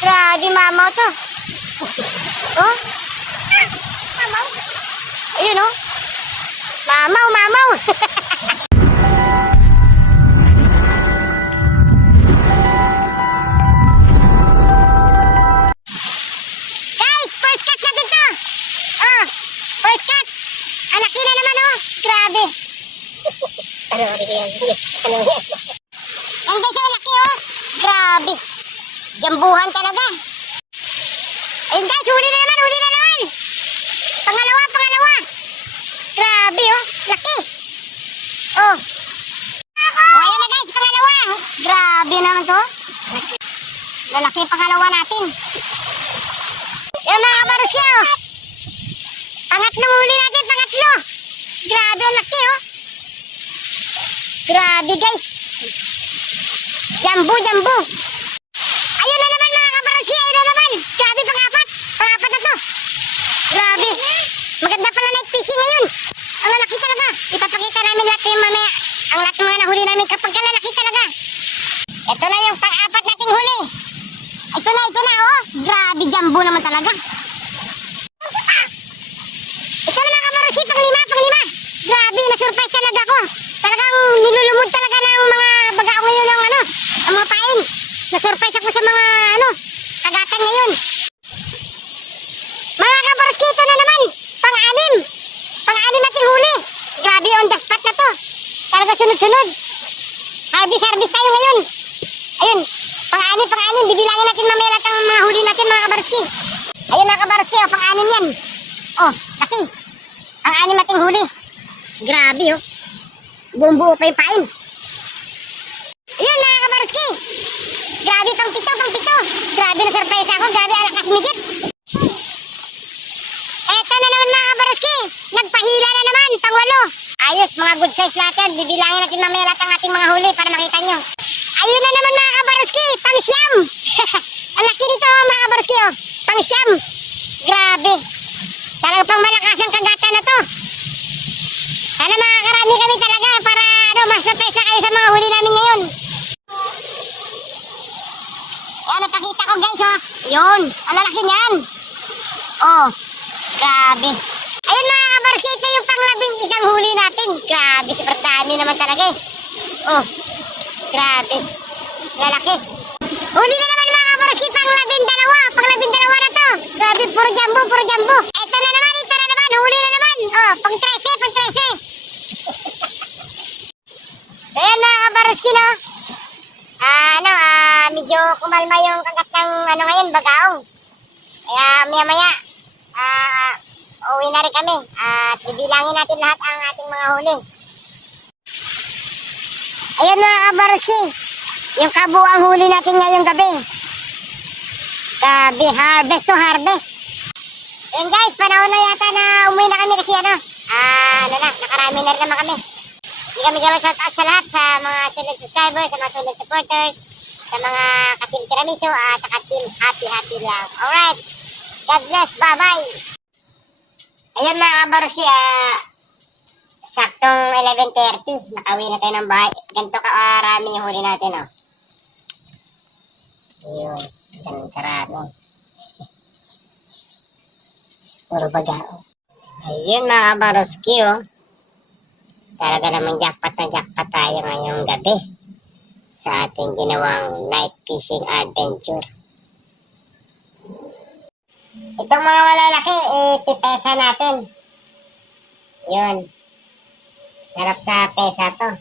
Grabe, mamaw to. Oh? Mamaw? Ayun oh. Mamaw, mamaw. Guys, first catch natin to. Oh, first catch. Anak na naman oh. Grabe. Ano yan? Yan guys, ang laki oh. Grabe. Jambuhan talaga. Ayun guys, huli na naman, huli na naman. Pangalawa, pangalawa. Grabe oh, laki. Oh. Oh, ayan na guys, pangalawa. Grabe naman to. Lalaki yung pangalawa natin. Yan mga kabaruski oh. Pangatlong huli natin, pangatlo. Grabe, ang laki oh. Grabe guys. Jambu, jambu. Ayun na naman mga kabaruski, ayun na naman. Grabe, pangapat. Pangapat na to. Grabe. Maganda pala night fishing ngayon. Ang lalaki talaga. Ipapakita namin lahat yung mamaya. Ang lahat ng mga nahuli namin kapag lalaki talaga. Ito na yung pang-apat nating huli. Ito na oh. Grabe, jambu naman talaga. Ito na mga kabaruski, pang-lima, pang-lima. Grabe, na-surprise talaga ako. Talagang nilulumod talaga ng mga bagaong ngayon ng ano, ang mga pain. Na-surprise ako sa mga ano, kagatan ngayon. Mga kabaruski, ito na naman. Pang-anim. Pang-anim nating huli. Grabe, on the spot na to. Talaga sunod-sunod. Harvest tayo ngayon. Ayun, pang-anim, pang-anim. Bibilangin natin mamaya lahat ang mga huli natin mga kabaruski. Ayun mga kabaruski, oh, pang-anim yan. Oh, laki. Ang anim nating huli. Grabe oh. Buong-buo pa yung pain. Ayun mga kabaruski. Grabe, pang-pito, pang-pito. Grabe, na-surprise ako. Grabe, alakas migit. Eto na naman mga kabaruski. Nagpahila na naman, pang-walo. Ayos, mga good size natin. Bibilangin natin mamaya lahat ang ating mga huli para makita nyo. Ayun na naman mga kabaruski, pang-siyam. Ang laki nito mga kabaruski oh. Pang-siyam. Grabe. Talagang pang malakas ang kagatan na to. Sana makakarami kami talaga para ano, mas surpresa kayo sa mga huli namin ngayon. Yan, napakita ko guys oh. Yun, ang lalaki niyan. Oh, grabe. Ayun mga kabaruski, ito yung pang-11 huli natin. Grabe, super dami naman talaga eh. Oh, grabe. Lalaki. Huli na naman mga kabaruski, pang-12. Pang-12 na to. Grabe, puro jambu, puro jambu. Ito na naman, huli na naman. Oh, pang-13, pang-13. So yan mga kabaruski no. Medyo kumalma yung kagat ng ano ngayon, bagaong. Kaya maya-maya, uwi na rin kami. At bibilangin natin lahat ang ating mga huli. Ayun mga kabaruski, yung kabuang huli natin ngayong gabi. Gabi, harvest to harvest. Ayun guys, panahon na yata na umuwi na kami kasi nakarami na rin naman kami. Hindi kami gawin shout out sa lahat, sa mga solid subscribers, sa mga solid supporters, sa mga ka-team Tiramisu at ka-team Happy lang. Alright, God bless, bye-bye. Ayun mga kabaruski, saktong 11:30, nakauwi na tayo ng bahay. Ganito karami yung huli natin oh. Ayun, ganun karami. Puro bagao. Ayun mga kabaruski oh. Talaga naman jackpot na jackpot tayo ngayong gabi sa ating ginawang night fishing adventure. Itong mga malalaki, ipipesa natin. Yun. Sarap sa pesa to.